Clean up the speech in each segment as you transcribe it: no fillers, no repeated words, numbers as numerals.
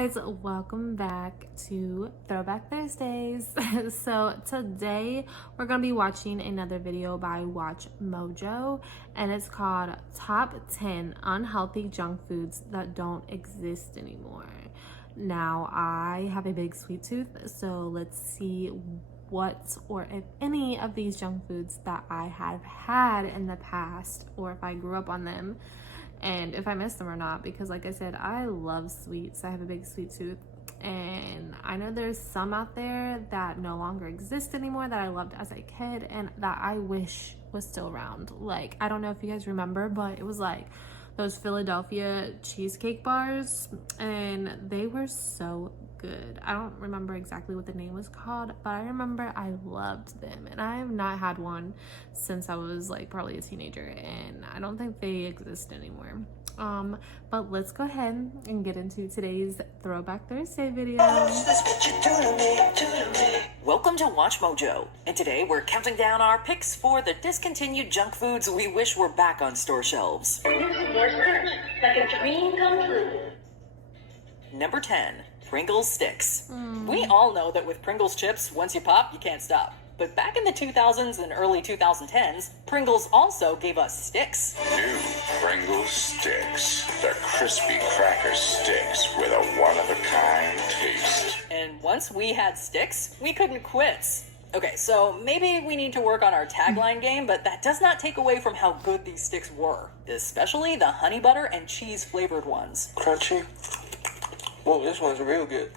guys, welcome back to Throwback Thursdays. So today we're going to be watching another video by Watch Mojo, and it's called Top 10 Unhealthy Junk Foods That Don't Exist Anymore. Now, I have a big sweet tooth, so let's see what or if any of these junk foods that I have had in the past, or if I grew up on them, and if I miss them or not, because like I said, I love sweets. I have a big sweet tooth, and I know there's some out there that no longer exist anymore that I loved as a kid and that I wish was still around. Like, I don't know if you guys remember, but it was like those Philadelphia cheesecake bars, and they were so good. I don't remember exactly what the name was called, but I remember I loved them, and I have not had one since I was like probably a teenager, and I don't think they exist anymore. But let's go ahead and get into today's Throwback Thursday video. Welcome to Watch Mojo, and today we're counting down our picks for the discontinued junk foods we wish were back on store shelves. Your search, like a dream come true. Number 10, Pringles Sticks. We all know that with Pringles chips, once you pop, you can't stop. But back in the 2000s and early 2010s, Pringles also gave us sticks. New Pringles Sticks. The crispy cracker sticks with a one-of-a-kind taste. And once we had sticks, we couldn't quit. Okay, so maybe we need to work on our tagline game, but that does not take away from how good these sticks were, especially the honey butter and cheese flavored ones. Crunchy. Whoa, this one's real good.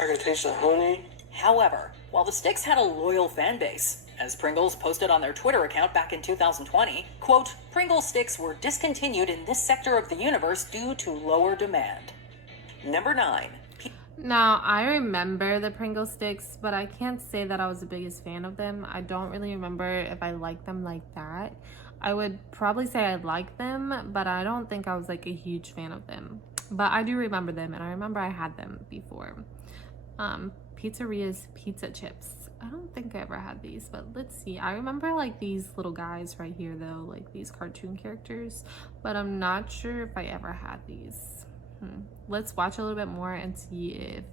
I can taste the honey. However, while the sticks had a loyal fan base, as Pringles posted on their Twitter account back in 2020, quote, Pringles sticks were discontinued in this sector of the universe due to lower demand. Number 9. Now, I remember the Pringle sticks, but I can't say that I was the biggest fan of them. I don't really remember if I liked them like that. I would probably say I liked them, but I don't think I was like a huge fan of them. But I do remember them, and I remember I had them before. Pizzeria's pizza chips. I don't think I ever had these, but let's see. I remember like these little guys right here though, like these cartoon characters, but I'm not sure if I ever had these. Let's watch a little bit more and see if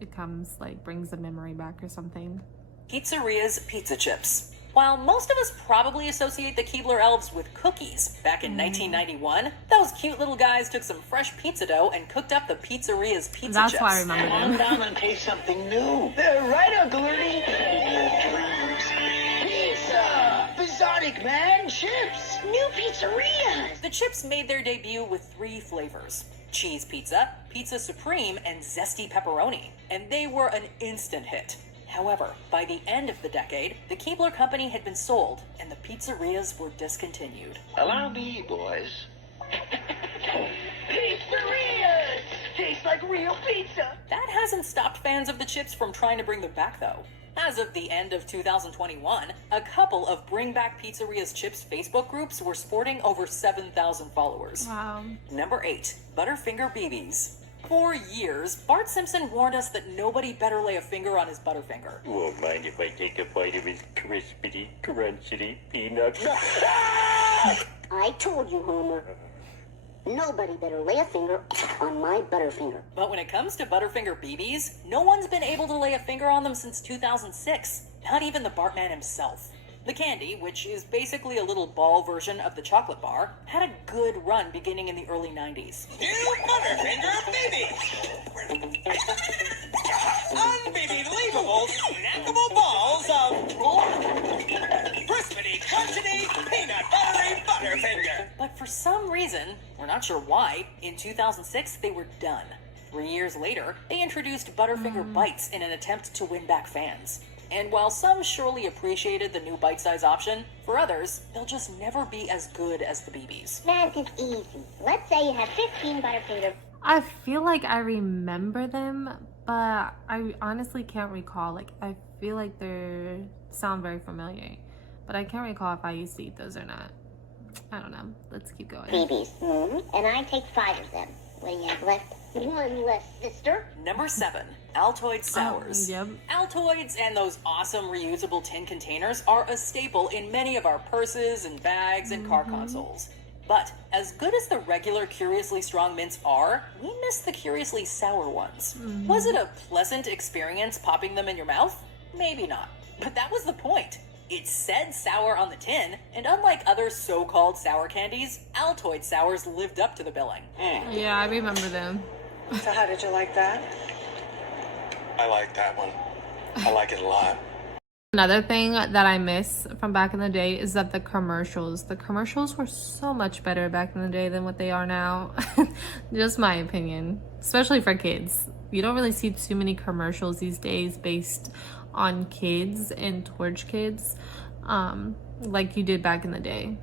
it comes like brings a memory back or something. Pizzeria's pizza chips. While most of us probably associate the Keebler elves with cookies, back in 1991, those cute little guys took some fresh pizza dough and cooked up the Pizzeria's pizza That's chips. why I remember them. Come down and taste something new. They're right, Uncle Ernie. New dreams. Pizza! Bizarric, man. Chips. New pizzerias. The chips made their debut with 3 flavors: cheese pizza, pizza supreme, and zesty pepperoni. And they were an instant hit. However, by the end of the decade, the Keebler Company had been sold, and the pizzerias were discontinued. Allow me, boys. Pizzerias! Tastes like real pizza. That hasn't stopped fans of the chips from trying to bring them back, though. As of the end of 2021, a couple of Bring Back Pizzeria's Chips Facebook groups were sporting over 7,000 followers. Wow. Number 8, Butterfinger BBs. For years, Bart Simpson warned us that nobody better lay a finger on his Butterfinger. Won't mind if I take a bite of his crispity, crunchity peanuts. I told you, Homer. Nobody better lay a finger on my Butterfinger. But when it comes to Butterfinger BBs, no one's been able to lay a finger on them since 2006. Not even the Bartman himself. The candy, which is basically a little ball version of the chocolate bar, had a good run beginning in the early 90s. New Butterfinger Baby! Unbelievable, snackable balls of crispity, crunchity, peanut buttery Butterfinger! But for some reason, we're not sure why, in 2006 they were done. 3 years later, they introduced Butterfinger Bites in an attempt to win back fans. And while some surely appreciated the new bite-size option, for others, they'll just never be as good as the BBs. Math is easy. Let's say you have 15 Butterfingers. I feel like I remember them, but I honestly can't recall. Like, I feel like they sound very familiar, but I can't recall if I used to eat those or not. I don't know. Let's keep going. BBs. And I take 5 of them. What do you have left? 1 less, sister. Number 7, Altoid Sours. Yep. Altoids and those awesome reusable tin containers are a staple in many of our purses and bags and car consoles. But as good as the regular Curiously Strong mints are, we miss the Curiously Sour ones. Was it a pleasant experience popping them in your mouth? Maybe not. But that was the point. It said sour on the tin, and unlike other so-called sour candies, Altoid sours lived up to the billing. Yeah, I remember them. So how did you like that? I like that one. I like it a lot. Another thing that I miss from back in the day is that the commercials were so much better back in the day than what they are now. Just my opinion, especially for kids. You don't really see too many commercials these days based on kids and towards kids, like you did back in the day.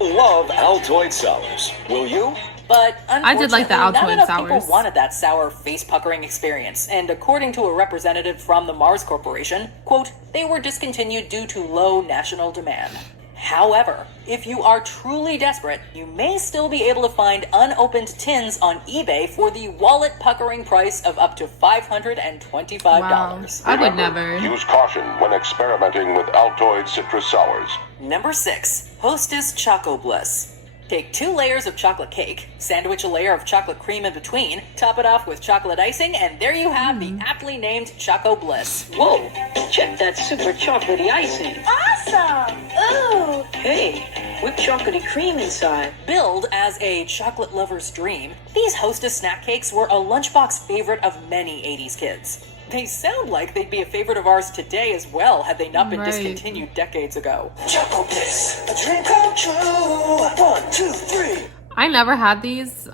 Love Altoid sours. Will you? But I did like the unfortunately, not Altoid enough sours. people wanted that sour, face-puckering experience, and according to a representative from the Mars Corporation, quote, they were discontinued due to low national demand. However, if you are truly desperate, you may still be able to find unopened tins on eBay for the wallet-puckering price of up to $525. Wow, I would never. Use caution when experimenting with Altoid citrus sours. Number 6, Hostess Choco Bliss. Take 2 layers of chocolate cake, sandwich a layer of chocolate cream in between, top it off with chocolate icing, and there you have the aptly named Choco Bliss. Whoa, check that super chocolatey icing. Awesome! Ooh! Hey, whipped chocolatey cream inside. Billed as a chocolate lover's dream, these Hostess snack cakes were a lunchbox favorite of many 80s kids. They sound like they'd be a favorite of ours today as well had they not been discontinued decades ago. Choco Bliss, a dream come true. 1, 2, 3. I never had these.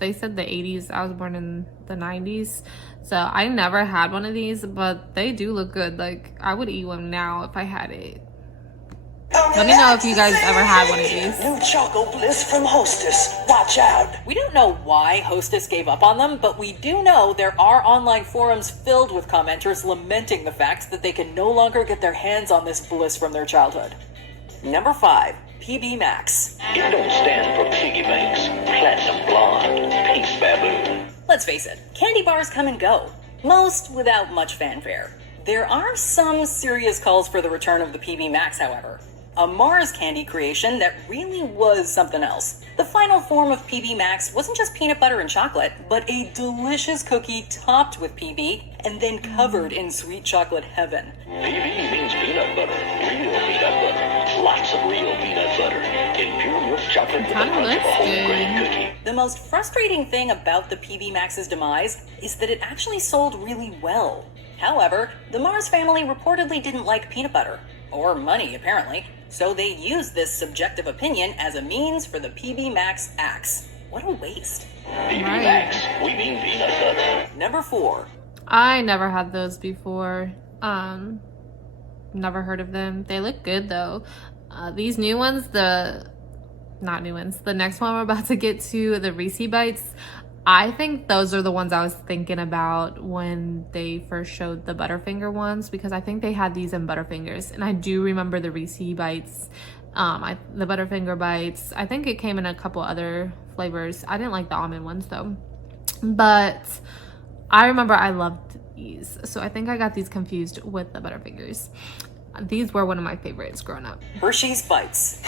They said the 80s. I was born in the 90s, so I never had one of these, but they do look good. Like, I would eat one now if I had it. Let me know if you guys ever had one of these. New Choco Bliss from Hostess. Watch out. We don't know why Hostess gave up on them, but we do know there are online forums filled with commenters lamenting the fact that they can no longer get their hands on this bliss from their childhood. Number 5, PB Max. It don't stand for piggy banks, platinum blonde, pink baboon. Let's face it, candy bars come and go, most without much fanfare. There are some serious calls for the return of the PB Max, however. A Mars candy creation that really was something else. The final form of PB Max wasn't just peanut butter and chocolate, but a delicious cookie topped with PB and then covered in sweet chocolate heaven. PB means peanut butter, real peanut butter, lots of real peanut butter, and pure milk chocolate with a Kinda punch of a looks whole good. grain cookie. The most frustrating thing about the PB Max's demise is that it actually sold really well. However, the Mars family reportedly didn't like peanut butter, or money apparently, so they used this subjective opinion as a means for the PB Max axe. What a waste. PB Max, we mean peanut butter. Number 4, I never had those before. Never heard of them. They look good though. These new ones, not new ones, the next one we're about to get to, the Reese Bites, I think those are the ones I was thinking about when they first showed the Butterfinger ones, because I think they had these in Butterfingers, and I do remember the Reese Bites, the Butterfinger Bites. I think it came in a couple other flavors. I didn't like the almond ones though, but I remember I loved these, so I think I got these confused with the Butterfingers. These were one of my favorites growing up. Hershey's Bites.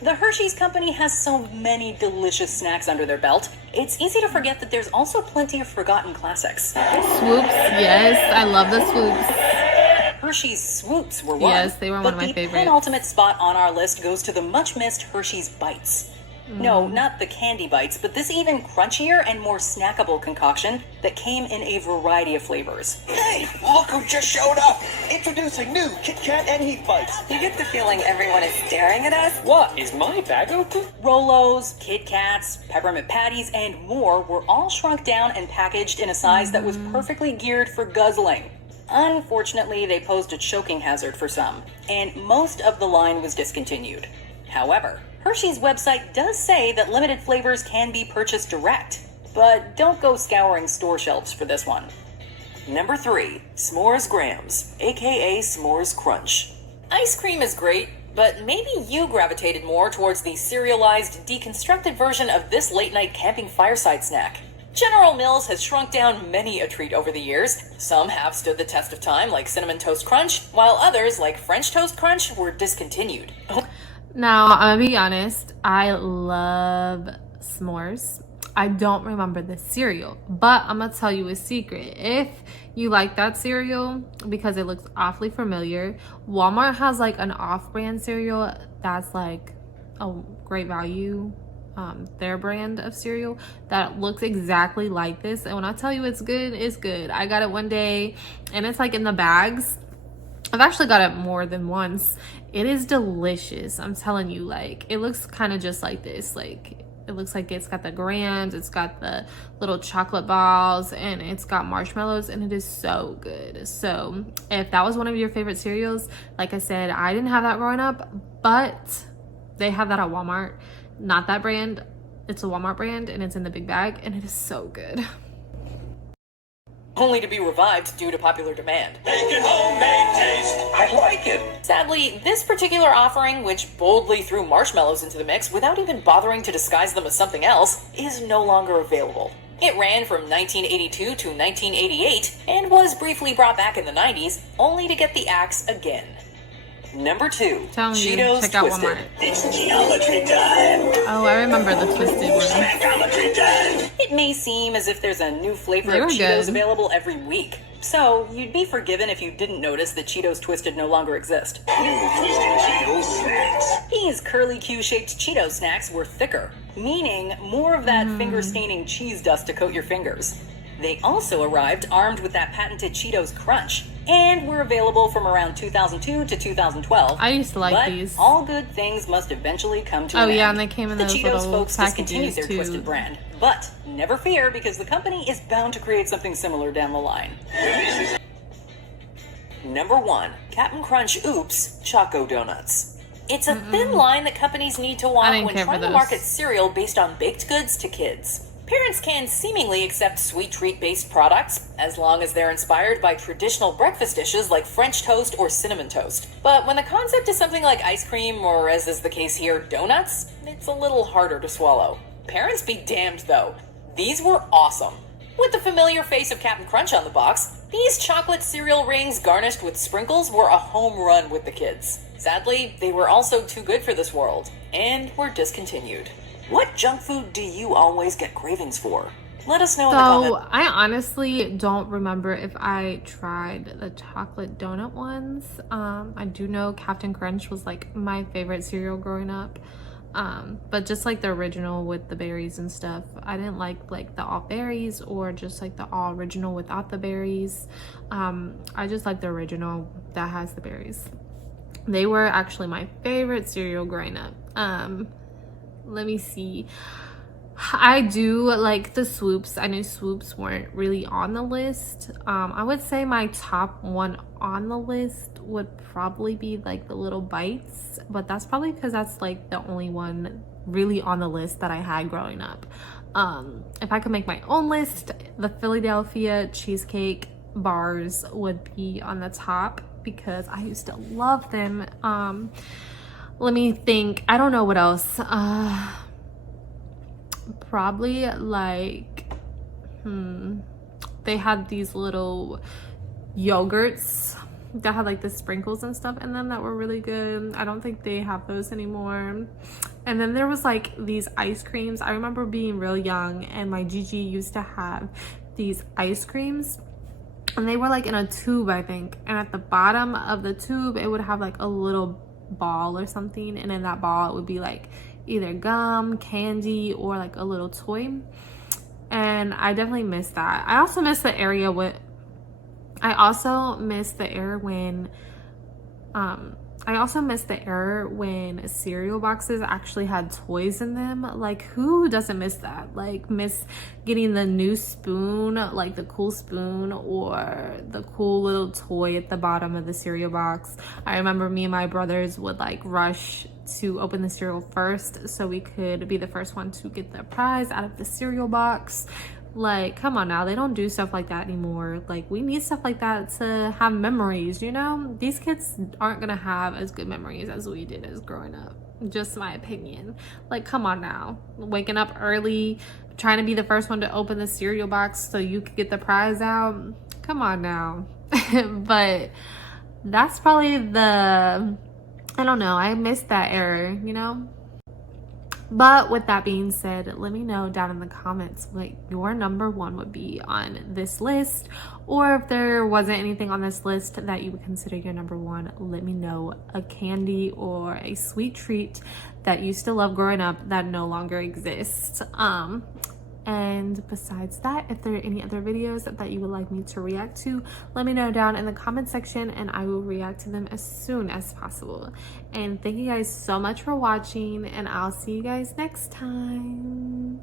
The Hershey's company has so many delicious snacks under their belt, it's easy to forget that there's also plenty of forgotten classics. Swoops, yes, I love the Swoops. Hershey's Swoops were one. Yes, they were one of my But the favorites. penultimate spot on our list goes to the much-missed Hershey's Bites. No, not the candy bites, but this even crunchier and more snackable concoction that came in a variety of flavors. Hey, look who just showed up. Introducing new Kit Kat and Heat Bites. You get the feeling everyone is staring at us? What? Is my bag open? Rolos, Kit Kats, peppermint patties, and more were all shrunk down and packaged in a size that was perfectly geared for guzzling. Unfortunately, they posed a choking hazard for some, and most of the line was discontinued. However, Hershey's website does say that limited flavors can be purchased direct, but don't go scouring store shelves for this one. Number 3, S'mores Grams, aka S'mores Crunch. Ice cream is great, but maybe you gravitated more towards the serialized, deconstructed version of this late-night camping fireside snack. General Mills has shrunk down many a treat over the years. Some have stood the test of time, like Cinnamon Toast Crunch, while others, like French Toast Crunch, were discontinued. Now, I'm gonna be honest, I love s'mores. I don't remember the cereal, but I'm gonna tell you a secret. If you like that cereal, because it looks awfully familiar, Walmart has like an off-brand cereal that's like a great value, their brand of cereal that looks exactly like this. And when I tell you it's good, it's good. I got it one day and it's like in the bags. I've actually got it more than once. It is delicious. I'm telling you, like, it looks kind of just like this. Like, it looks like it's got the grams, it's got the little chocolate balls, and it's got marshmallows, and it is so good. So if that was one of your favorite cereals, like I said, I didn't have that growing up, but they have that at Walmart. Not that brand. It's a Walmart brand, and it's in the big bag, and it is so good. Only to be revived due to popular demand. Making homemade taste. I like it. Sadly, this particular offering, which boldly threw marshmallows into the mix without even bothering to disguise them as something else, is no longer available. It ran from 1982 to 1988 and was briefly brought back in the 90s, only to get the axe again. Number 2, Cheetos check out Twisted. Walmart. It's geometry time. Oh, I remember the Twisted one. Geometry time. It may seem as if there's a new flavor They of were Cheetos good. available every week, so you'd be forgiven if you didn't notice that Cheetos Twisted no longer exist. New Twisted Cheetos snacks. These curly Q-shaped Cheeto snacks were thicker, meaning more of that finger-staining cheese dust to coat your fingers. They also arrived armed with that patented Cheetos Crunch, and were available from around 2002 to 2012. I used to like but these. all good things must eventually come to Oh, an yeah, end. and they came in the those Cheetos little folks discontinued their packages, too. Twisted brand, but never fear, because the company is bound to create something similar down the line. Number 1, Cap'n Crunch Oops Choco Donuts. It's a thin line that companies need to walk didn't when care for trying to those. market cereal based on baked goods to kids. Parents can seemingly accept sweet treat-based products as long as they're inspired by traditional breakfast dishes like French toast or cinnamon toast. But when the concept is something like ice cream, or as is the case here, donuts, it's a little harder to swallow. Parents be damned though. These were awesome. With the familiar face of Cap'n Crunch on the box, these chocolate cereal rings garnished with sprinkles were a home run with the kids. Sadly, they were also too good for this world, and were discontinued. What junk food do you always get cravings for? Let us know in the So comments. I honestly don't remember if I tried the chocolate donut ones. I do know Captain Crunch was like my favorite cereal growing up. But just like the original with the berries and stuff. I didn't like the all berries or just like the all original without the berries. I just like the original that has the berries. They were actually my favorite cereal growing up. Let me see. I do like the Swoops. I know Swoops weren't really on the list. I would say my top one on the list would probably be like the Little Bites, but that's probably because that's like the only one really on the list that I had growing up. If I could make my own list, the Philadelphia cheesecake bars would be on the top because I used to love them. Let me think. I don't know what else. Probably like, they had these little yogurts that had like the sprinkles and stuff in them that were really good. I don't think they have those anymore. And then there was like these ice creams. I remember being real young and my Gigi used to have these ice creams. And they were like in a tube, I think. And at the bottom of the tube, it would have like a little ball or something. And in that ball, it would be like either gum, candy, or like a little toy. And I definitely miss that. I also miss the area when cereal boxes actually had toys in them. Like, who doesn't miss that? Like, miss getting the new spoon, like the cool spoon or the cool little toy at the bottom of the cereal box. I remember me and my brothers would like rush to open the cereal first so we could be the first one to get the prize out of the cereal box. Like, come on now, they don't do stuff like that anymore. Like, we need stuff like that to have memories, you know? These kids aren't gonna have as good memories as we did as growing up. Just my opinion. Like, come on now. Waking up early trying to be the first one to open the cereal box so you could get the prize out. Come on now. But that's probably the, I don't know, I missed that era, you know? But with that being said, let me know down in the comments what your number one would be on this list, or if there wasn't anything on this list that you would consider your number one, let me know a candy or a sweet treat that you still love growing up that no longer exists. And besides that, if there are any other videos that you would like me to react to, let me know down in the comment section and I will react to them as soon as possible. And thank you guys so much for watching, and I'll see you guys next time.